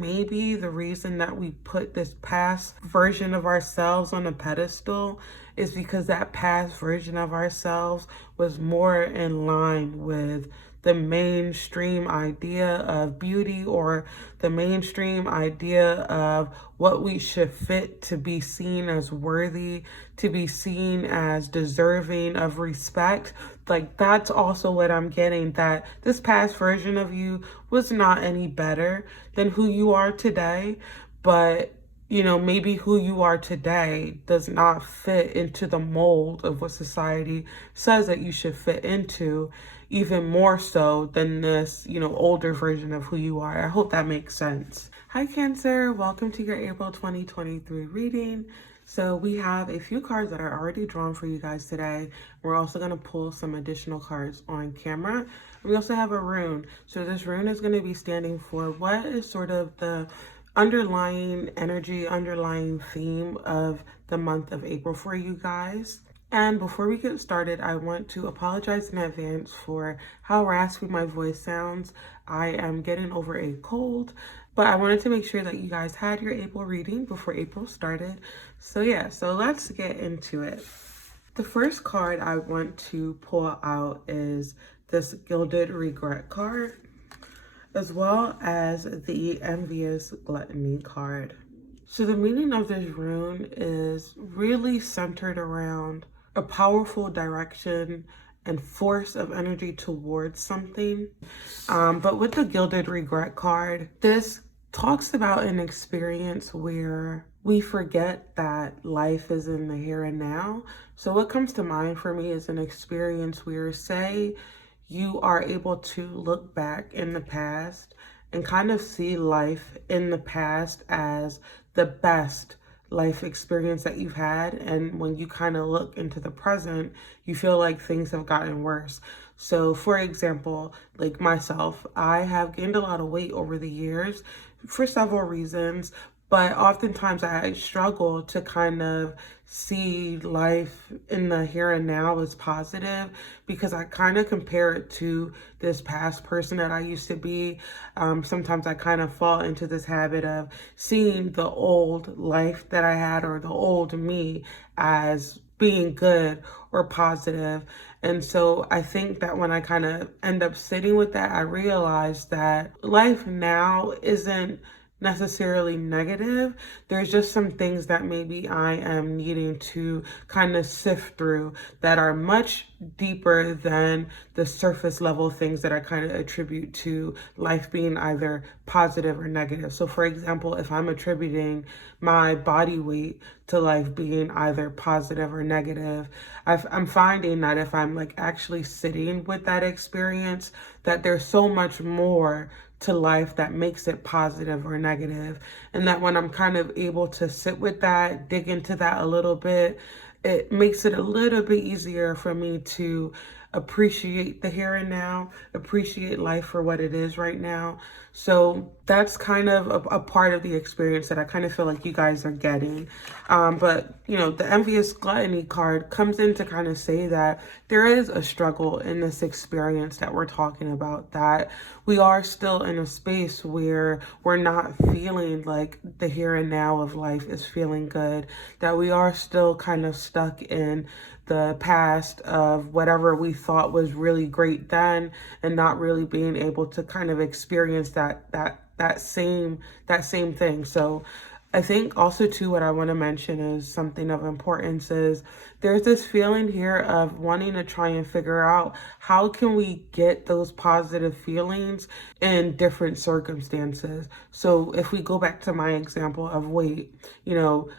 maybe the reason that we put this past version of ourselves on a pedestal is because that past version of ourselves was more in line with the mainstream idea of beauty, or the mainstream idea of what we should fit to be seen as worthy, to be seen as deserving of respect. Like, that's also what I'm getting, that this past version of you was not any better than who you are today, but maybe who you are today does not fit into the mold of what society says that you should fit into, even more so than this, older version of who you are. I hope that makes sense. Hi, Cancer. Welcome to your April 2023 reading. So we have a few cards that are already drawn for you guys today. We're also going to pull some additional cards on camera. We also have a rune. So this rune is going to be standing for what is sort of the underlying energy, underlying theme of the month of April for you guys. And before we get started, I want to apologize in advance for how raspy my voice sounds. I am getting over a cold, but I wanted to make sure that you guys had your April reading before April started. So let's get into it. The first card I want to pull out is this Gilded Regret card, as well as the Envious Gluttony card. So the meaning of this rune is really centered around a powerful direction and force of energy towards something. But with the Gilded Regret card, this talks about an experience where we forget that life is in the here and now. So what comes to mind for me is an experience where, say, you are able to look back in the past and kind of see life in the past as the best life experience that you've had. And when you kind of look into the present, you feel like things have gotten worse. So for example, like myself, I have gained a lot of weight over the years for several reasons, but oftentimes I struggle to kind of see life in the here and now as positive, because I kind of compare it to this past person that I used to be. Sometimes I kind of fall into this habit of seeing the old life that I had, or the old me, as being good or positive. And so I think that when I kind of end up sitting with that, I realize that life now isn't necessarily negative. There's just some things that maybe I am needing to kind of sift through that are much deeper than the surface level things that I kind of attribute to life being either positive or negative. So for example, if I'm attributing my body weight to life being either positive or negative, I'm finding that if I'm like actually sitting with that experience, that there's so much more to life that makes it positive or negative. And that when I'm kind of able to sit with that, dig into that a little bit, it makes it a little bit easier for me to appreciate the here and now, appreciate life for what it is right now. So that's kind of a part of the experience that I kind of feel like you guys are getting. But the Envious Gluttony card comes in to kind of say that there is a struggle in this experience that we're talking about, that we are still in a space where we're not feeling like the here and now of life is feeling good, that we are still kind of stuck in the past of whatever we thought was really great then, and not really being able to kind of experience that same thing. So I think also too, what I want to mention is something of importance is there's this feeling here of wanting to try and figure out how can we get those positive feelings in different circumstances. So if we go back to my example of weight,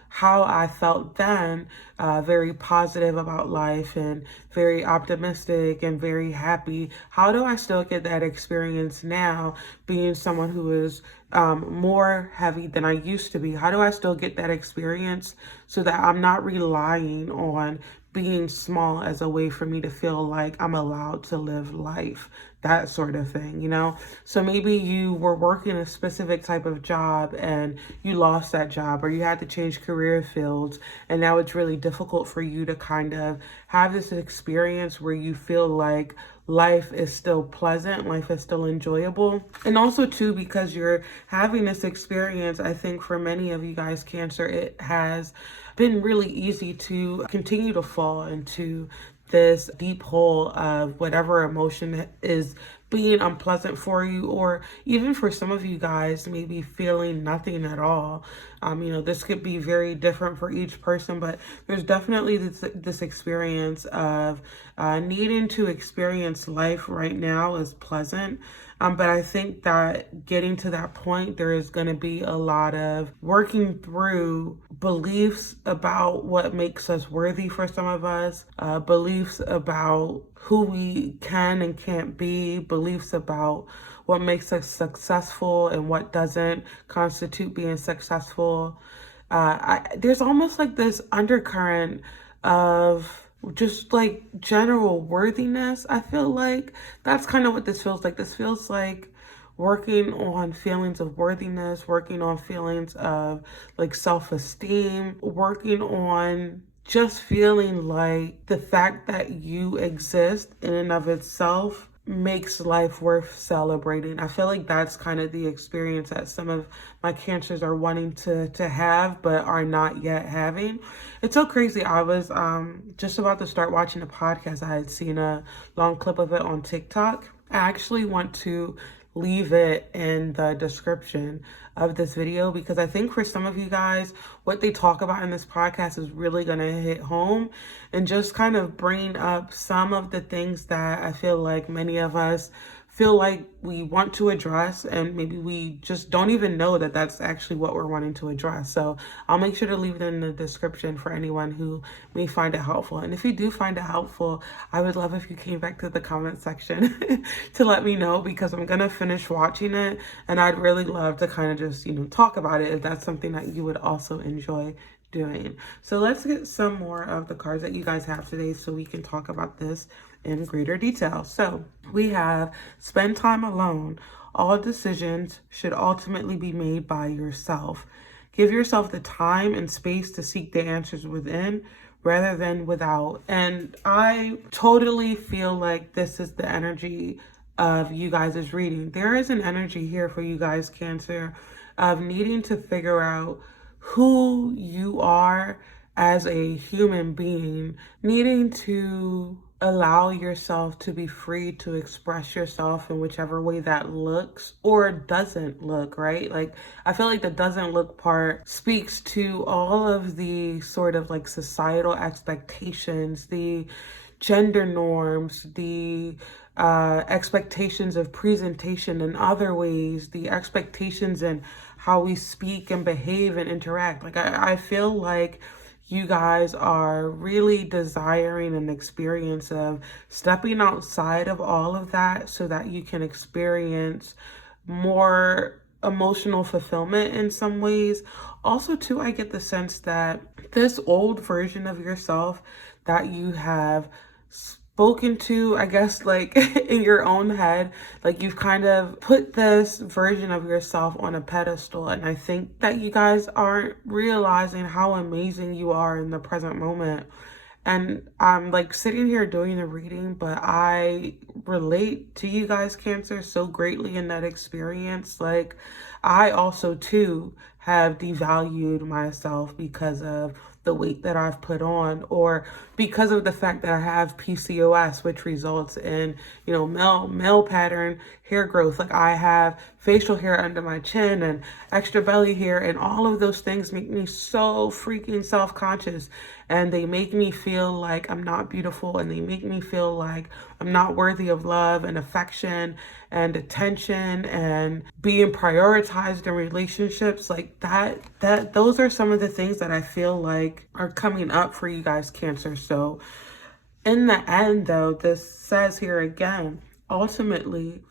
how I felt then, very positive about life and very optimistic and very happy. How do I still get that experience now, being someone who is more heavy than I used to be? How do I still get that experience so that I'm not relying on being small as a way for me to feel like I'm allowed to live life? that sort of thing, you know? So maybe you were working a specific type of job and you lost that job, or you had to change career fields, and now it's really difficult for you to kind of have this experience where you feel like life is still pleasant, life is still enjoyable. And also too, because you're having this experience, I think for many of you guys, Cancer, it has been really easy to continue to fall into this deep hole of whatever emotion is being unpleasant for you, or even for some of you guys, maybe feeling nothing at all. This could be very different for each person, but there's definitely this experience of needing to experience life right now as pleasant. But I think that getting to that point, there is going to be a lot of working through beliefs about what makes us worthy for some of us, beliefs about who we can and can't be, beliefs about what makes us successful and what doesn't constitute being successful. There's almost like this undercurrent of just like general worthiness. I feel like that's kind of what this feels like. This feels like working on feelings of worthiness, working on feelings of like self-esteem, working on just feeling like the fact that you exist in and of itself makes life worth celebrating. I feel like that's kind of the experience that some of my Cancers are wanting to have but are not yet having. It's so crazy. I was just about to start watching a podcast. I had seen a long clip of it on TikTok. I actually want to leave it in the description of this video because I think for some of you guys, what they talk about in this podcast is really going to hit home and just kind of bring up some of the things that I feel like many of us feel like we want to address, and maybe we just don't even know that that's actually what we're wanting to address. So I'll make sure to leave it in the description for anyone who may find it helpful. And if you do find it helpful, I would love if you came back to the comment section to let me know, because I'm gonna finish watching it and I'd really love to kind of just, talk about it if that's something that you would also enjoy doing. So let's get some more of the cards that you guys have today so we can talk about this in greater detail. So we have spend time alone. All decisions should ultimately be made by yourself. Give yourself the time and space to seek the answers within rather than without. And I totally feel like this is the energy of you guys' reading. There is an energy here for you guys, Cancer, of needing to figure out who you are as a human being, needing to allow yourself to be free to express yourself in whichever way that looks or doesn't look, right? Like, I feel like the doesn't look part speaks to all of the sort of like societal expectations, the gender norms, the expectations of presentation in other ways, the expectations in how we speak and behave and interact. Like, I feel like you guys are really desiring an experience of stepping outside of all of that so that you can experience more emotional fulfillment in some ways. Also, too, I get the sense that this old version of yourself that you have spoken to, I guess, like in your own head, like you've kind of put this version of yourself on a pedestal. And I think that you guys aren't realizing how amazing you are in the present moment. And I'm like sitting here doing the reading, but I relate to you guys, Cancer, so greatly in that experience. Like, I also too have devalued myself because of the weight that I've put on, or because of the fact that I have PCOS, which results in, male pattern hair growth. Like, I have facial hair under my chin and extra belly hair, and all of those things make me so freaking self-conscious, and they make me feel like I'm not beautiful, and they make me feel like I'm not worthy of love and affection and attention and being prioritized in relationships. Like that those are some of the things that I feel like are coming up for you guys, Cancer. So in the end, though, this says here again, ultimately,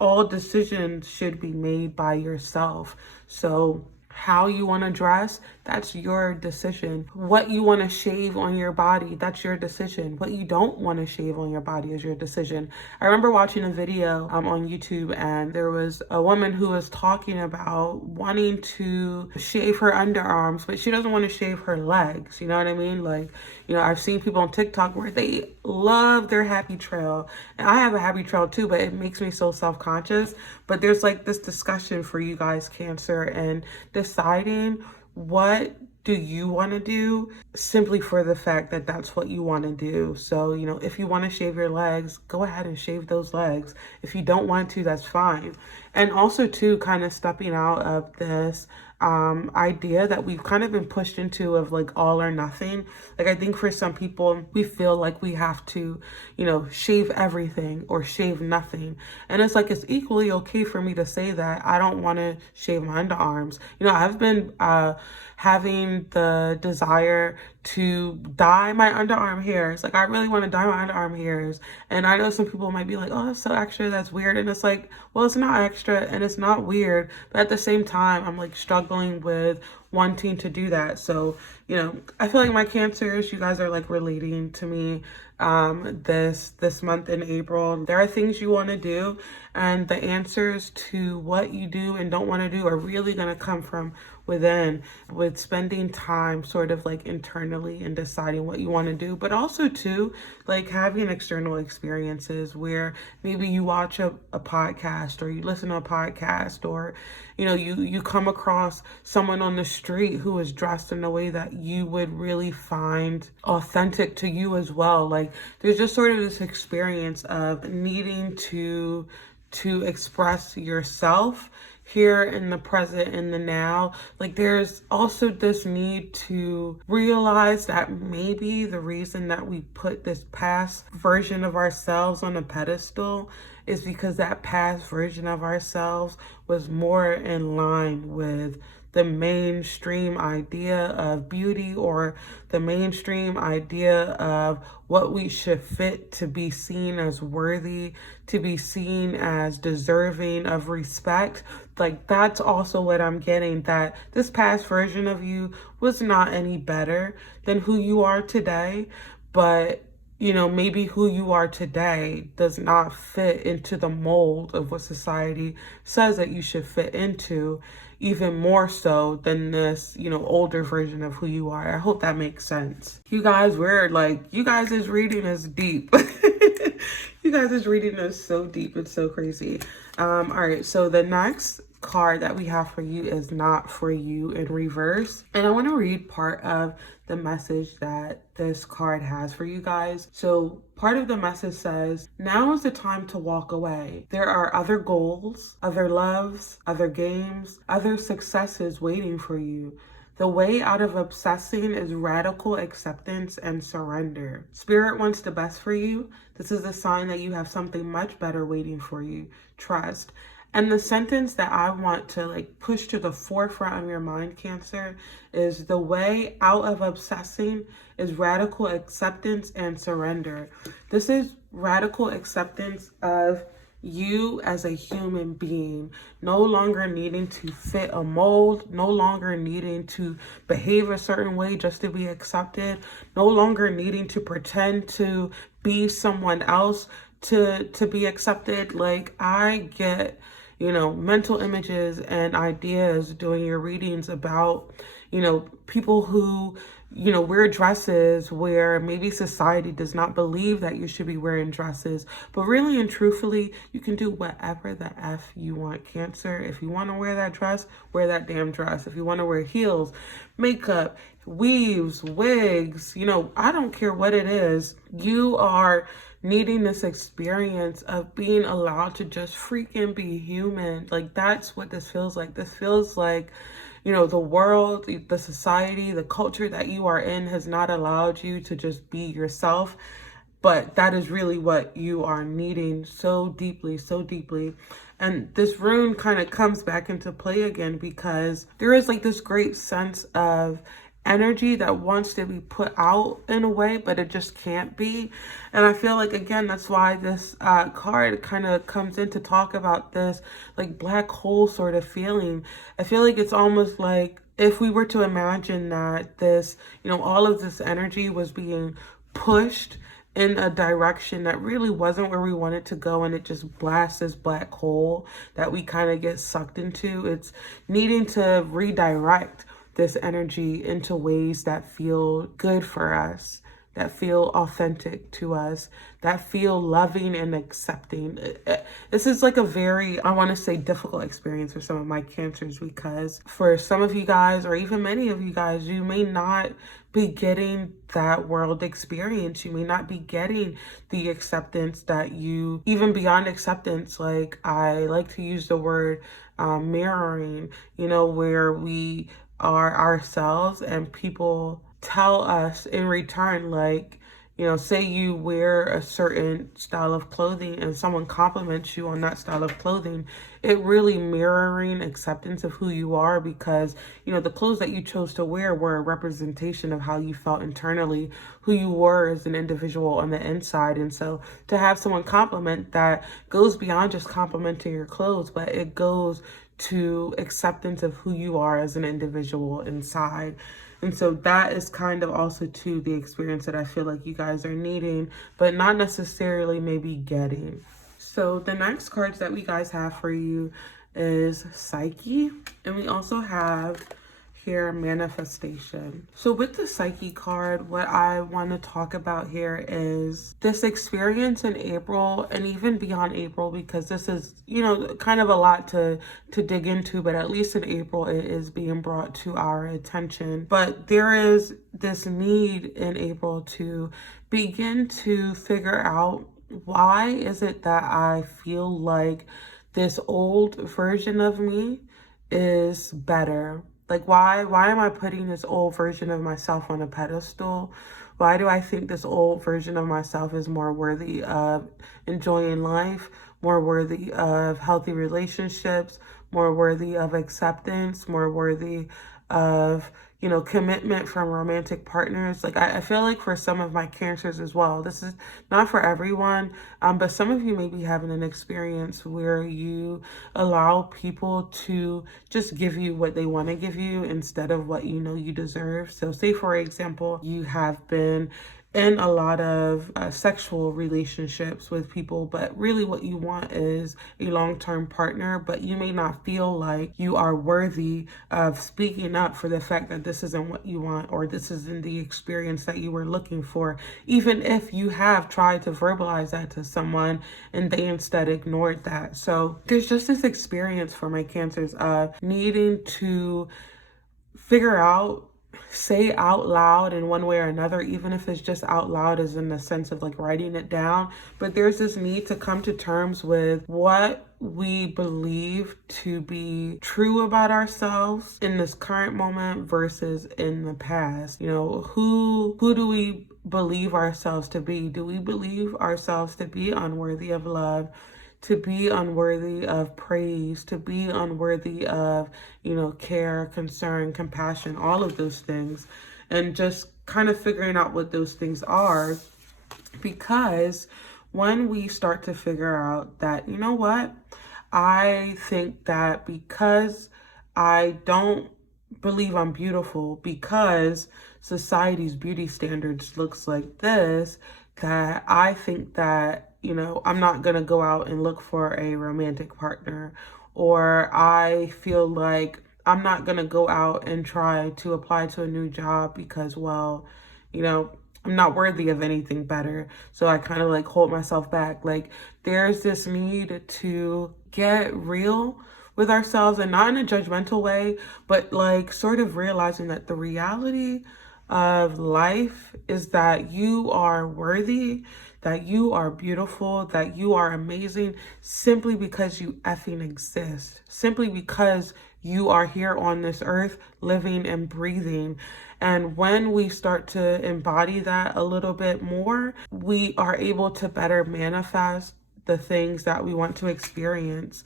all decisions should be made by yourself. So How you want to dress, that's your decision. What you want to shave on your body, that's your decision. What you don't want to shave on your body is your decision. I remember watching a video on YouTube, and there was a woman who was talking about wanting to shave her underarms, but she doesn't want to shave her legs. You know what I mean? Like, I've seen people on TikTok where they love their happy trail, and I have a happy trail too, but it makes me so self-conscious. But there's like this discussion for you guys, Cancer, and deciding what do you want to do simply for the fact that that's what you want to do. So, if you want to shave your legs, go ahead and shave those legs. If you don't want to, that's fine. And also, too, kind of stepping out of this idea that we've kind of been pushed into of like all or nothing. Like, I think for some people, we feel like we have to, shave everything or shave nothing. And it's like, it's equally okay for me to say that I don't want to shave my underarms. I've been having the desire to dye my underarm hairs. Like, I really want to dye my underarm hairs. And I know some people might be like, oh, that's so extra, that's weird. And it's like, well, it's not extra and it's not weird. But at the same time, I'm like struggling with wanting to do that. So, I feel like my Cancers, you guys are like relating to me this month in April. There are things you want to do, and the answers to what you do and don't want to do are really going to come from within, with spending time sort of like internally and deciding what you want to do, but also too like having external experiences where maybe you watch a podcast, or you listen to a podcast, or you come across someone on the street who is dressed in a way that you would really find authentic to you as well. Like, there's just sort of this experience of needing to express yourself here in the present, in the now. Like, there's also this need to realize that maybe the reason that we put this past version of ourselves on a pedestal is because that past version of ourselves was more in line with the mainstream idea of beauty, or the mainstream idea of what we should fit to be seen as worthy, to be seen as deserving of respect. Like, that's also what I'm getting, that this past version of you was not any better than who you are today, but maybe who you are today does not fit into the mold of what society says that you should fit into, even more so than this, older version of who you are. I hope that makes sense. You guys, you guys' is reading is deep. You guys' is reading is so deep. It's so crazy. All right, so the next card that we have for you is Not For You in reverse. And I want to read part of the message that this card has for you guys. So part of the message says, now is the time to walk away. There are other goals, other loves, other games, other successes waiting for you. The way out of obsessing is radical acceptance and surrender. Spirit wants the best for you. This is a sign that you have something much better waiting for you. Trust. And the sentence that I want to push to the forefront of your mind, Cancer, is the way out of obsessing is radical acceptance and surrender. This is radical acceptance of you as a human being, no longer needing to fit a mold, no longer needing to behave a certain way just to be accepted, no longer needing to pretend to be someone else to be accepted. Like, I get mental images and ideas doing your readings about, people who, wear dresses where maybe society does not believe that you should be wearing dresses. But really and truthfully, you can do whatever the F you want, Cancer. If you want to wear that dress, wear that damn dress. If you want to wear heels, makeup, weaves, wigs, I don't care what it is. You are needing this experience of being allowed to just freaking be human. Like, that's what this feels like. This feels like, the world, the society, the culture that you are in has not allowed you to just be yourself. But that is really what you are needing so deeply, so deeply. And this rune kind of comes back into play again because there is this great sense of energy that wants to be put out in a way, but it just can't be. And I feel like, again, that's why this card kind of comes in to talk about this like black hole sort of feeling. I feel like it's almost like if we were to imagine that this, all of this energy was being pushed in a direction that really wasn't where we wanted to go, and it just blasts this black hole that we kind of get sucked into. It's needing to redirect this energy into ways that feel good for us, that feel authentic to us, that feel loving and accepting. This is like a very, I want to say, difficult experience for some of my cancers, because for some of you guys, or even many of you guys, you may not be getting that world experience. You may not be getting the acceptance that you, even beyond acceptance, like I like to use the word mirroring, where we are ourselves and people tell us in return, like, say you wear a certain style of clothing and someone compliments you on that style of clothing, it really mirroring acceptance of who you are, because, the clothes that you chose to wear were a representation of how you felt internally, who you were as an individual on the inside. And so to have someone compliment that goes beyond just complimenting your clothes, but it goes to acceptance of who you are as an individual inside. And so that is kind of also to the experience that I feel like you guys are needing, but not necessarily maybe getting. So the next cards that we guys have for you is Psyche, and we also have here manifestation. So with the Psyche card, what I want to talk about here is this experience in April and even beyond April, because this is, kind of a lot to dig into, but at least in April it is being brought to our attention. But there is this need in April to begin to figure out, why is it that I feel like this old version of me is better? Like, why am I putting this old version of myself on a pedestal? Why do I think this old version of myself is more worthy of enjoying life, more worthy of healthy relationships, more worthy of acceptance, more worthy of, commitment from romantic partners? Like, I feel like for some of my cancers as well, this is not for everyone, but some of you may be having an experience where you allow people to just give you what they want to give you instead of what you deserve. So say, for example, you have been in a lot of sexual relationships with people, but really what you want is a long-term partner, but you may not feel like you are worthy of speaking up for the fact that this isn't what you want, or this isn't the experience that you were looking for, even if you have tried to verbalize that to someone and they instead ignored that. So there's just this experience for my cancers of needing to figure out, say out loud in one way or another, even if it's just out loud as in the sense of like writing it down. But there's this need to come to terms with what we believe to be true about ourselves in this current moment versus in the past. Who do we believe ourselves to be? Do we believe ourselves to be unworthy of love, to be unworthy of praise, to be unworthy of, care, concern, compassion, all of those things? And just kind of figuring out what those things are, because when we start to figure out that, what, I think that because I don't believe I'm beautiful, because society's beauty standards looks like this, that I think that, I'm not going to go out and look for a romantic partner, or I feel like I'm not going to go out and try to apply to a new job because, well, I'm not worthy of anything better. So I kind of like hold myself back. Like, there's this need to get real with ourselves, and not in a judgmental way, but like sort of realizing that the reality of life is that you are worthy, that you are beautiful, that you are amazing simply because you effing exist, simply because you are here on this earth living and breathing. And when we start to embody that a little bit more, we are able to better manifest the things that we want to experience.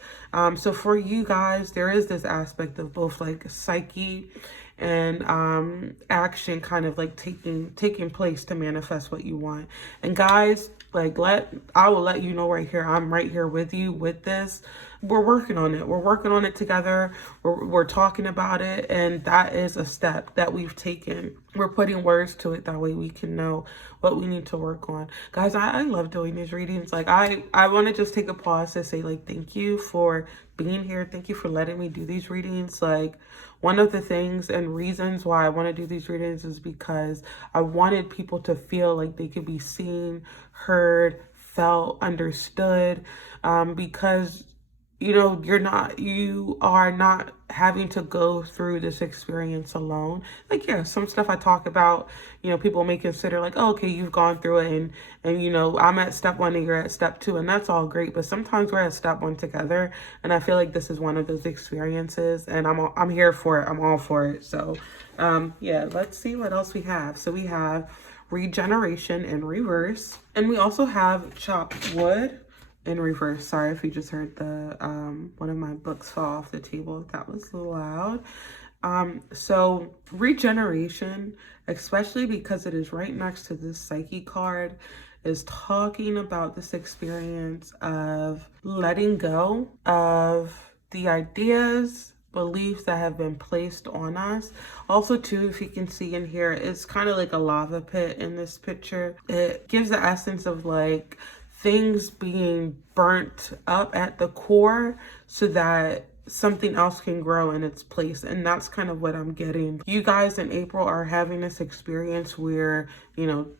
So for you guys, there is this aspect of both like psyche and action kind of like taking place to manifest what you want. And guys, like I will let you know right here, I'm right here with you with this. We're working on it. We're working on it together. We're talking about it, and that is a step that we've taken. We're putting words to it, that way we can know what we need to work on. Guys, I love doing these readings. Like I want to just take a pause to say like thank you for being here. Thank you for letting me do these readings. Like, one of the things and reasons why I want to do these readings is because I wanted people to feel like they could be seen, heard, felt, understood, because you are not having to go through this experience alone. Like, yeah, some stuff I talk about, people may consider like, oh, okay, you've gone through it, and I'm at step 1 and you're at step 2, and that's all great. But sometimes we're at step 1 together, and I feel like this is one of those experiences, and I'm here for it. I'm all for it. So, yeah, let's see what else we have. So we have regeneration in reverse, and we also have chopped wood in reverse. Sorry if you just heard the one of my books fall off the table. That was loud. So regeneration, especially because it is right next to this Psyche card, is talking about this experience of letting go of the ideas, beliefs that have been placed on us. Also too, if you can see in here, it's kind of like a lava pit in this picture. It gives the essence of like things being burnt up at the core so that something else can grow in its place. And that's kind of what I'm getting. You guys in April are having this experience where,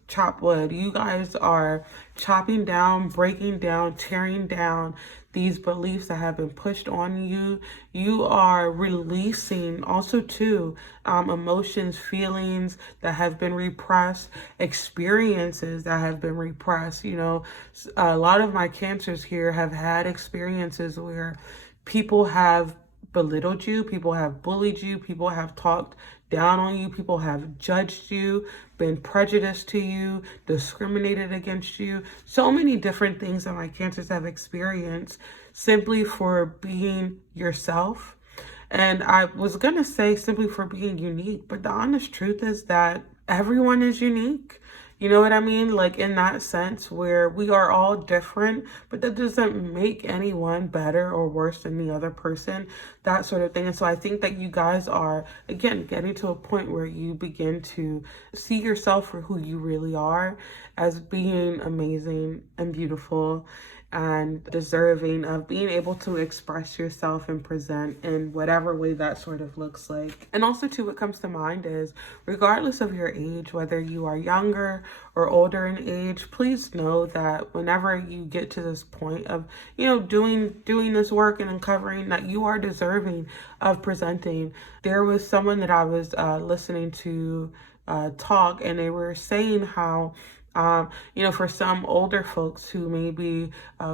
chop wood. You guys are chopping down, breaking down, tearing down these beliefs that have been pushed on you. You are releasing also too emotions, feelings that have been repressed, experiences that have been repressed. A lot of my cancers here have had experiences where people have belittled you, people have bullied you, people have talked down on you, people have judged you, been prejudiced to you, discriminated against you. So many different things that my cancers have experienced simply for being yourself. And I was going to say simply for being unique, but the honest truth is that everyone is unique. You know what I mean? Like, in that sense where we are all different, but that doesn't make anyone better or worse than the other person, that sort of thing. And so I think that you guys are, again, getting to a point where you begin to see yourself for who you really are, as being amazing and beautiful and deserving of being able to express yourself and present in whatever way that sort of looks like. And also too, what comes to mind is, regardless of your age, whether you are younger or older in age, please know that whenever you get to this point of, doing this work and uncovering that you are deserving of presenting. There was someone that I was listening to talk, and they were saying how for some older folks who may be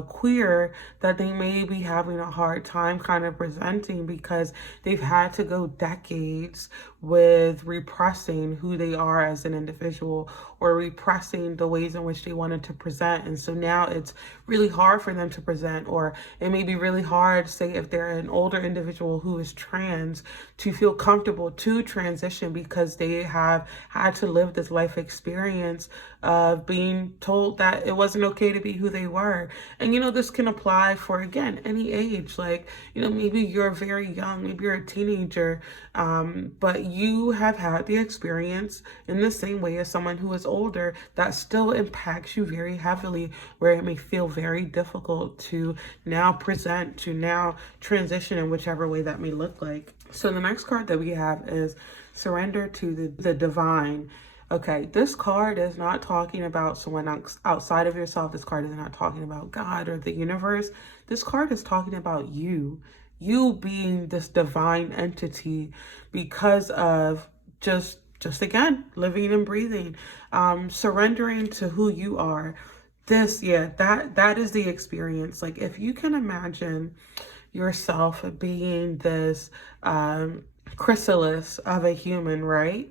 queer, that they may be having a hard time kind of presenting because they've had to go decades with repressing who they are as an individual, or repressing the ways in which they wanted to present. And so now it's really hard for them to present, or it may be really hard, say if they're an older individual who is trans, to feel comfortable to transition because they have had to live this life experience of being told that it wasn't okay to be who they were. And this can apply for, again, any age. Like, maybe you're very young, maybe you're a teenager, but you have had the experience in the same way as someone who is older that still impacts you very heavily, where it may feel very difficult to now present, to now transition in whichever way that may look like. So the next card that we have is surrender to the divine. Okay, this card is not talking about someone outside of yourself. This card is not talking about God or the universe. This card is talking about you being this divine entity because of just again, living and breathing, surrendering to who you are. That is the experience. Like, if you can imagine yourself being this chrysalis of a human, right?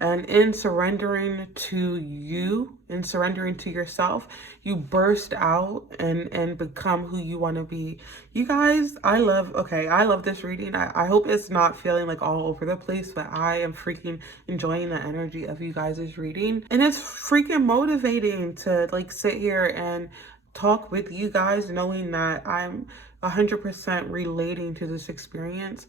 And in surrendering to you, in surrendering to yourself, you burst out and become who you want to be. You guys, I love this reading. I hope it's not feeling like all over the place, but I am freaking enjoying the energy of you guys' reading. And it's freaking motivating to like sit here and talk with you guys knowing that I'm 100% relating to this experience.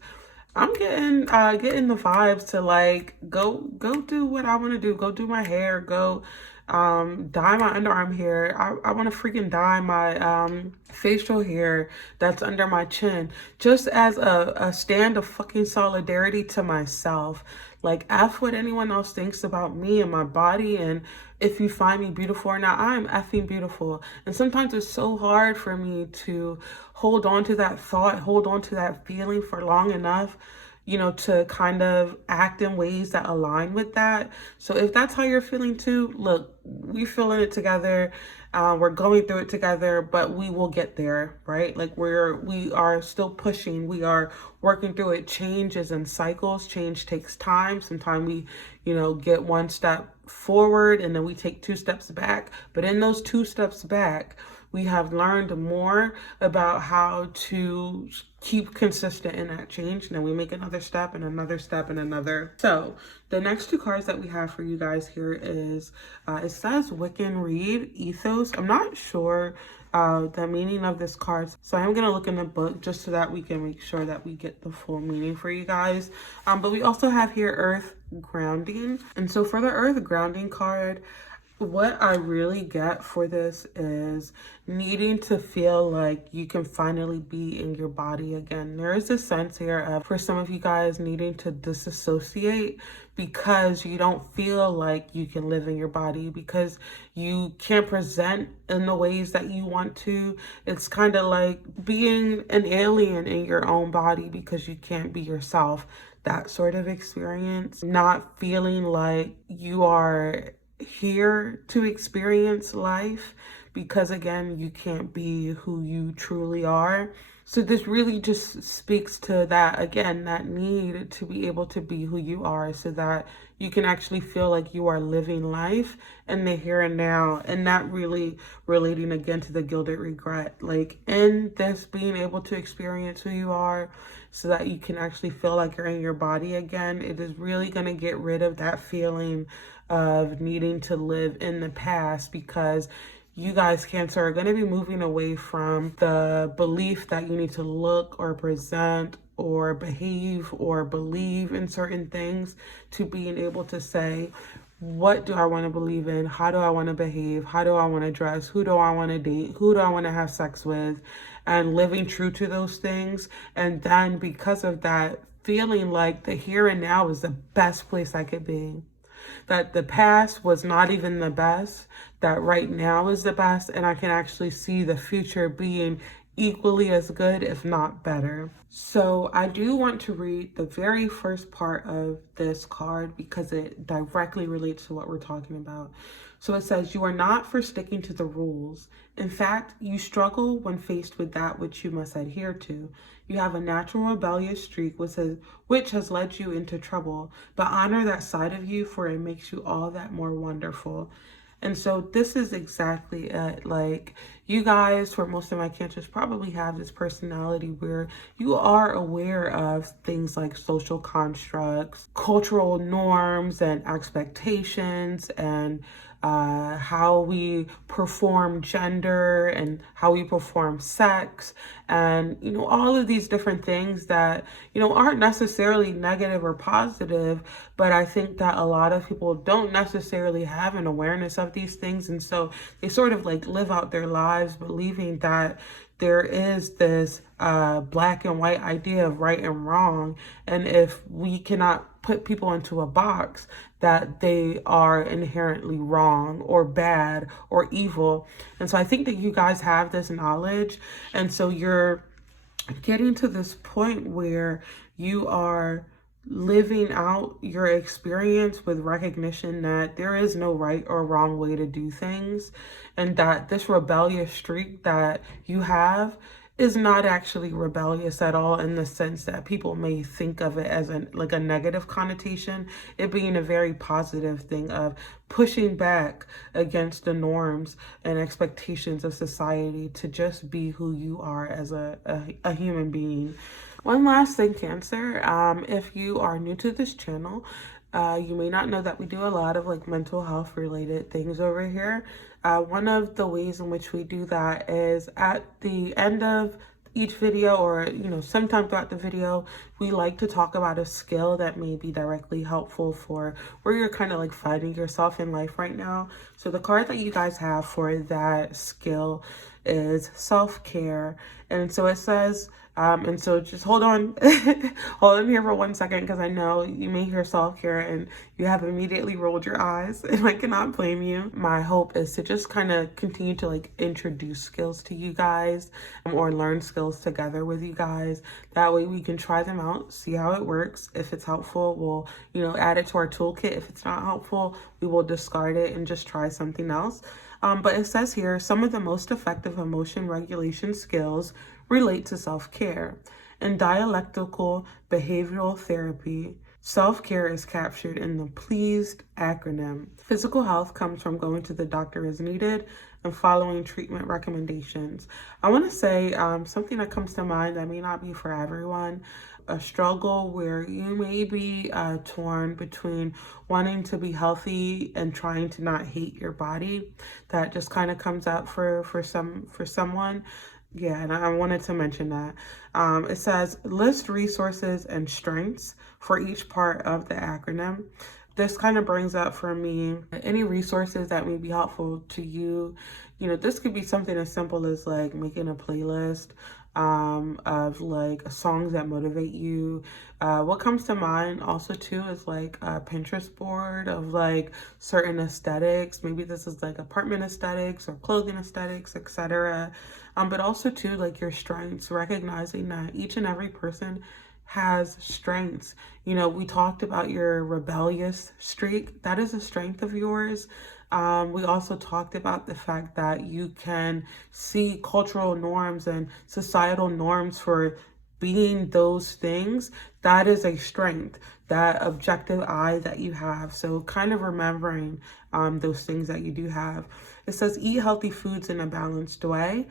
I'm getting the vibes to like go do what I want to do. Go do my hair. Go dye my underarm hair. I want to freaking dye my facial hair that's under my chin, just as a stand of fucking solidarity to myself. Like, F what anyone else thinks about me and my body, and if you find me beautiful or not, I'm effing beautiful. And sometimes it's so hard for me to hold on to that thought, hold on to that feeling for long enough, you know, to kind of act in ways that align with that. So if that's how you're feeling too, look, we feeling it together. We're going through it together, but we will get there, right? Like we are still pushing. We are working through it. Change is in cycles. Change takes time. Sometimes we, you know, get one step forward and then we take 2 steps back. But in those 2 steps back, we have learned more about how to keep consistent in that change. And then we make another step and another step and another. So the next 2 cards that we have for you guys here is, it says Wiccan Read Ethos. I'm not sure the meaning of this card, so I'm going to look in the book just so that we can make sure that we get the full meaning for you guys. But we also have here Earth Grounding. And so for the Earth Grounding card, what I really get for this is needing to feel like you can finally be in your body again. There is a sense here of, for some of you guys, needing to disassociate because you don't feel like you can live in your body, because you can't present in the ways that you want to. It's kind of like being an alien in your own body because you can't be yourself. That sort of experience. Not feeling like you are here to experience life because, again, you can't be who you truly are. So this really just speaks to that, again, that need to be able to be who you are so that you can actually feel like you are living life in the here and now. And that really relating again to the gilded regret, like in this being able to experience who you are so that you can actually feel like you're in your body again. It is really going to get rid of that feeling of needing to live in the past, because you guys, Cancer, are going to be moving away from the belief that you need to look or present or behave or believe in certain things to being able to say, what do I want to believe in? How do I want to behave? How do I want to dress? Who do I want to date? Who do I want to have sex with? And living true to those things. And then because of that, feeling like the here and now is the best place I could be. That the past was not even the best, that right now is the best, and I can actually see the future being equally as good, if not better. So I do want to read the very first part of this card because it directly relates to what we're talking about. So it says, you are not for sticking to the rules. In fact, you struggle when faced with that which you must adhere to. You have a natural rebellious streak which has led you into trouble, but honor that side of you, for it makes you all that more wonderful. And so this is exactly it. Like, you guys, for most of my Cancers, probably have this personality where you are aware of things like social constructs, cultural norms and expectations, and how we perform gender and how we perform sex, and, you know, all of these different things that, you know, aren't necessarily negative or positive, but I think that a lot of people don't necessarily have an awareness of these things. And so they sort of like live out their lives believing that there is this black and white idea of right and wrong. And if we cannot put people into a box, that they are inherently wrong or bad or evil. And so I think that you guys have this knowledge. And so you're getting to this point where you are living out your experience with recognition that there is no right or wrong way to do things, and that this rebellious streak that you have is not actually rebellious at all, in the sense that people may think of it as like a negative connotation, it being a very positive thing of pushing back against the norms and expectations of society to just be who you are as a human being. One last thing, Cancer, if you are new to this channel, you may not know that we do a lot of like mental health related things over here. One of the ways in which we do that is at the end of each video, or sometime throughout the video, we like to talk about a skill that may be directly helpful for where you're kind of like finding yourself in life right now. So the card that you guys have for that skill is self-care. And so it says, and so just hold on, hold on here for 1 second, because I know you may hear self-care and you have immediately rolled your eyes, and I cannot blame you. My hope is to just kind of continue to like introduce skills to you guys, or learn skills together with you guys. That way we can try them out, see how it works. If it's helpful, we'll add it to our toolkit. If it's not helpful, we will discard it and just try something else. But it says here, some of the most effective emotion regulation skills relate to self-care. In dialectical behavioral therapy, self-care is captured in the PLEASED acronym. Physical health comes from going to the doctor as needed and following treatment recommendations. I want to say something that comes to mind that may not be for everyone. A struggle where you may be torn between wanting to be healthy and trying to not hate your body. That just kind of comes out for someone. Yeah, and I wanted to mention that. It says list resources and strengths for each part of the acronym. This kind of brings up for me any resources that may be helpful to you. This could be something as simple as like making a playlist of like songs that motivate you. What comes to mind also too is like a Pinterest board of like certain aesthetics. Maybe this is like apartment aesthetics or clothing aesthetics, etc. But also too like your strengths, recognizing that each and every person has strengths. We talked about your rebellious streak. That is a strength of yours. We also talked about the fact that you can see cultural norms and societal norms for being those things. That is a strength, that objective eye that you have. So kind of remembering those things that you do have. It says eat healthy foods in a balanced way.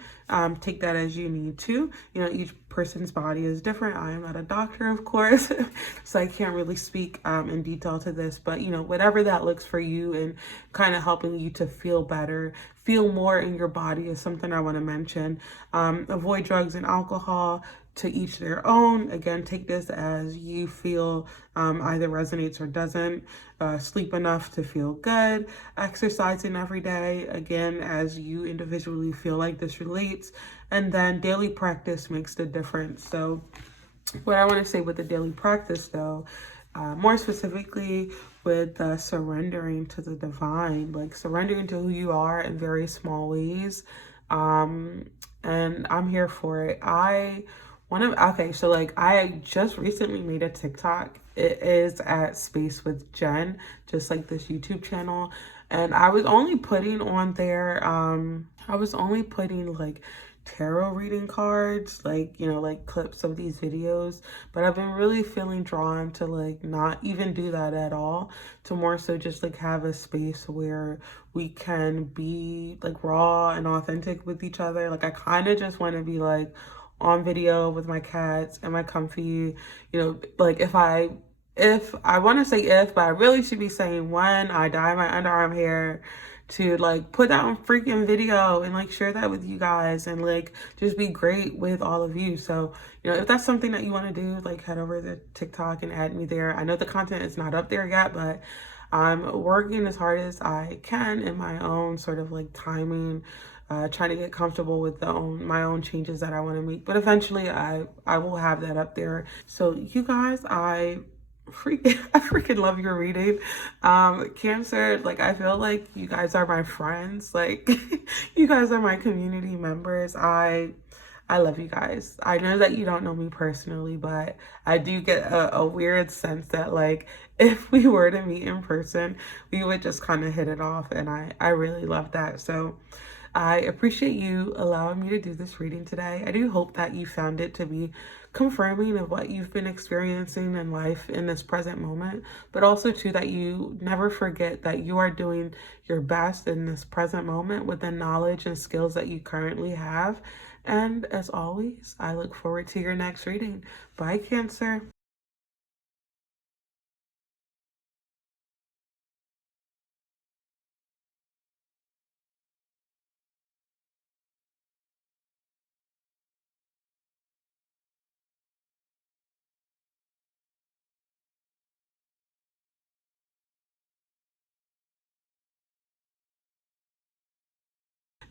Take that as you need to. Each person's body is different. I am not a doctor, of course, so I can't really speak in detail to this, but whatever that looks for you and kind of helping you to feel better, feel more in your body is something I want to mention. Avoid drugs and alcohol. To each their own. Again, take this as you feel, either resonates or doesn't. Sleep enough to feel good. Exercising every day, again, as you individually feel like this relates. And then daily practice makes the difference. So what I want to say with the daily practice though, more specifically with surrendering to the divine, like surrendering to who you are in very small ways. And I'm here for it. So like I just recently made a TikTok. It is at spacewithjen, just like this YouTube channel. And I was only putting on there, like tarot reading cards, like, like clips of these videos. But I've been really feeling drawn to like not even do that at all, to more so just like have a space where we can be like raw and authentic with each other. Like I kind of just want to be like on video with my cats and my comfy, like if I want to say if, but I really should be saying when I dye my underarm hair, to like put that on freaking video and like share that with you guys and like just be great with all of you. So, if that's something that you want to do, like head over to TikTok and add me there. I know the content is not up there yet, but I'm working as hard as I can in my own sort of like timing, trying to get comfortable with my own changes that I want to make. But eventually I will have that up there. So you guys, I freaking love your reading. Cancer, like I feel like you guys are my friends. Like you guys are my community members. I love you guys. I know that you don't know me personally, but I do get a weird sense that like if we were to meet in person, we would just kind of hit it off, and I really love that. So I appreciate you allowing me to do this reading today. I do hope that you found it to be confirming of what you've been experiencing in life in this present moment, but also too that you never forget that you are doing your best in this present moment with the knowledge and skills that you currently have. And as always, I look forward to your next reading. Bye, Cancer.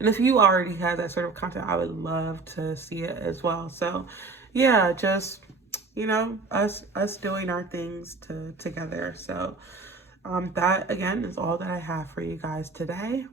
And if you already have that sort of content, I would love to see it as well. So yeah, just us doing our things together. So that again is all that I have for you guys today.